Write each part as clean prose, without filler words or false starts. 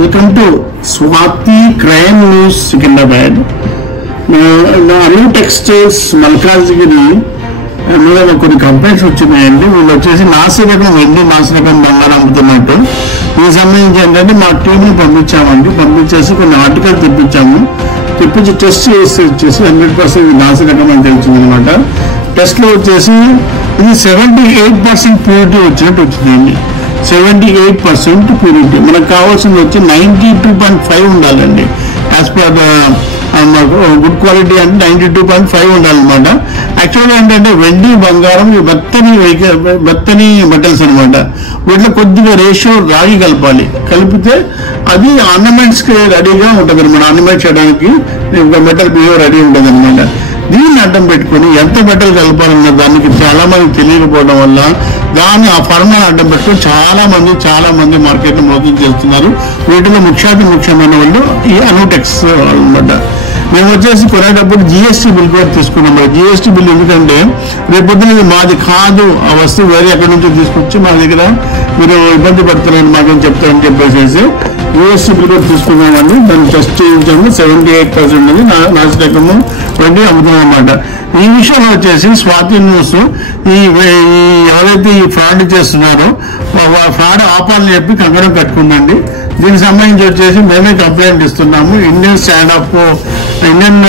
Welcome to Swathi crime news Secunderabad. Anu textiles Malkajgiri మీద కొన్ని complaints వచ్చినాయండి. వీళ్ళు వచ్చేసి నాసిరకం వెండి నాసిరకం బంగారం అమ్ముతున్నట్టు. దీనికి సంబంధించి ఏంటంటే మా టీంని పంపించేసి కొన్ని ఆర్టికల్ తెప్పించి టెస్ట్ చేసి వచ్చేసి 100% నాసిరకం అని తెలిసింది అనమాట. టెస్ట్ లో వచ్చేసి ఇది 78% ప్యూరిటీ వచ్చినట్టు వచ్చిందండి. 78% ప్యూరిటీ. మనకు కావాల్సింది వచ్చి 92.5 ఉండాలండి. యాజ్ పర్ గుడ్ క్వాలిటీ అంటే 92.5 ఉండాలన్నమాట. యాక్చువల్గా ఏంటంటే వెండి బంగారం బత్తని మెటల్స్ అనమాట. వీటిలో కొద్దిగా రేషియో రాగి కలిపితే అది ఆర్నమెంట్స్ కి రెడీగా ఉంటుంది అనమాట. ఆర్నమెంట్ చేయడానికి మెటల్ బిహేవ్ రెడీ ఉంటుంది అనమాట. దీన్ని అడ్డం పెట్టుకుని ఎంత మెటల్ కలపాలన్న దానికి చాలా మంది తెలియకపోవడం వల్ల దాన్ని ఆ ఫార్ములా అడ్డం పెట్టుకుని చాలా మంది మార్కెట్ లో మోసం చేస్తున్నారు. వీటిలో ముఖ్యమైన వాళ్ళు ఈ అనుటెక్స్ అనమాట. మేము వచ్చేసి కొనేటప్పుడు జిఎస్టీ బిల్ కూడా తీసుకున్నాం. జిఎస్టీ బిల్ ఎందుకంటే రేపొద్దున ఇది మాది కాదు, ఆ వస్తువు వేరే ఎక్కడి నుంచో తీసుకొచ్చి మా దగ్గర మీరు ఇబ్బంది పడుతున్నారని మాకేం చెప్తారని చెప్పేసి జిఎస్టీ బిల్ కూడా తీసుకున్నామండి. దాన్ని టెస్ట్ చేయించాము. 78% అనేది నాసిరకము వెండి అమ్ముతున్నాం అన్నమాట. ఈ విషయంలో వచ్చేసి స్వాతి న్యూస్ ఎవరైతే ఈ ఫ్రాడ్ చేస్తున్నారో ఫ్రాడ్ ఆపాలని చెప్పి కంకణం కట్టుకుందండి. దీనికి సంబంధించి వచ్చేసి మేమే కంప్లైంట్ ఇస్తున్నాము. Indian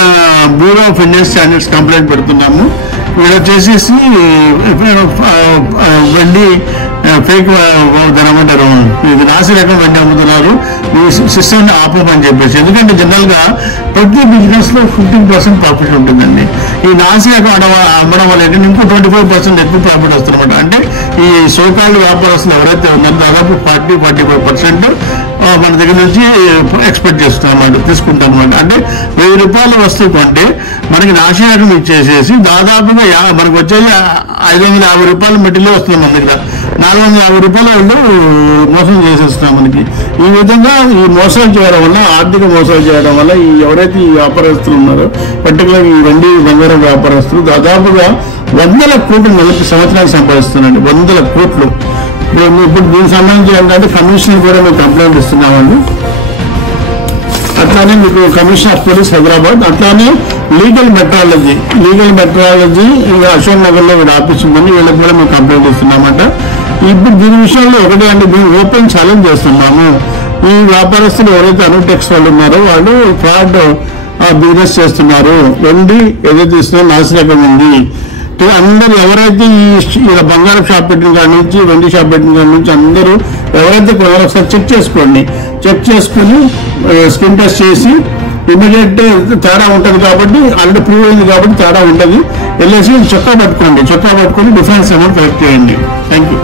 bureau of Indian standards complaint పెడుతున్నాము. వీళ్ళు వచ్చేసి వెండి ఫేక్ ధరమంటారు, ఇది నాసిరకం వెండి అమ్ముతున్నారు, ఈ సిస్టమ్ ఆపమని చెప్పేసి. ఎందుకంటే జనరల్ గా ప్రతి బిజినెస్ లో 15% ప్రాఫిట్ ఉంటుందండి. ఈ నాసిరకం అమ్మడం వల్ల ఏంటంటే ఇంకో 25% ఎక్కువ ప్రాఫిట్ వస్తుందన్నమాట. అంటే ఈ సోకాళ్ళు వ్యాపారస్తులు ఎవరైతే ఉన్నారో దాదాపు 40-45% మన దగ్గర నుంచి ఎక్స్పెక్ట్ చేస్తాం అన్నమాట, తీసుకుంటాం అనమాట. అంటే 1000 రూపాయల వస్తువు కొంటే మనకి నాసిరకం ఇచ్చేసేసి దాదాపుగా మనకు వచ్చేది 550 రూపాయల మెటీరియల్ వస్తుంది మన దగ్గర. 450 రూపాయలు వాళ్ళు మోసం చేసేస్తున్నాం మనకి. ఈ విధంగా ఈ మోసాలు చేయడం వల్ల, ఆర్థిక మోసాలు చేయడం వల్ల ఈ ఎవరైతే ఈ వ్యాపారస్తులు ఉన్నారో, పర్టికులర్ ఈ వెండి బంగారం వ్యాపారస్తులు దాదాపుగా 100 కోట్లు నెలకి సంవత్సరానికి సంపాదిస్తున్నారండి. 100 కోట్లు. ఇప్పుడు దీనికి సంబంధించి ఏంటంటే కమిషనర్ కూడా మేము కంప్లైంట్ ఇస్తున్నామండి. అట్లానే మీకు కమిషనర్ ఆఫ్ పోలీస్ హైదరాబాద్, అట్లానే లీగల్ మెట్రాలజీ అశోక్ నగర్ లో వీళ్ళ ఆఫీస్ ఉందని వీళ్ళకి కూడా మేము కంప్లైంట్ ఇస్తున్నామంట. ఇప్పుడు దీని విషయంలో ఒకటే అంటే మేము ఓపెన్ ఛాలెంజ్ చేస్తున్నాము. ఈ వ్యాపారస్తులు ఎవరైతే అనుటెక్స్ వాళ్ళు ఉన్నారో వాళ్ళు ఫ్రాడ్ బిజినెస్ చేస్తున్నారు. వెండి ఏదైతే ఇస్తున్నా నాసిరకం ఉంది. అందరూ ఎవరైతే ఈ బంగారం షాప్ పెట్టిన కాడి నుంచి, వెండి షాప్ పెట్టిన కాడి నుంచి అందరూ ఎవరైతే కొనాలో ఒకసారి చెక్ చేసుకుని స్కిన్ టెస్ట్ చేసి ఇమీడియట్ తేడా ఉంటుంది కాబట్టి, ఆల్రెడీ ప్రూవ్ అయింది కాబట్టి తేడా ఉంటుంది. వెళ్ళేసి చొక్కా పట్టుకోండి. డిఫరెన్స్ అమౌంట్ కలెక్ట్ చేయండి. Thank you.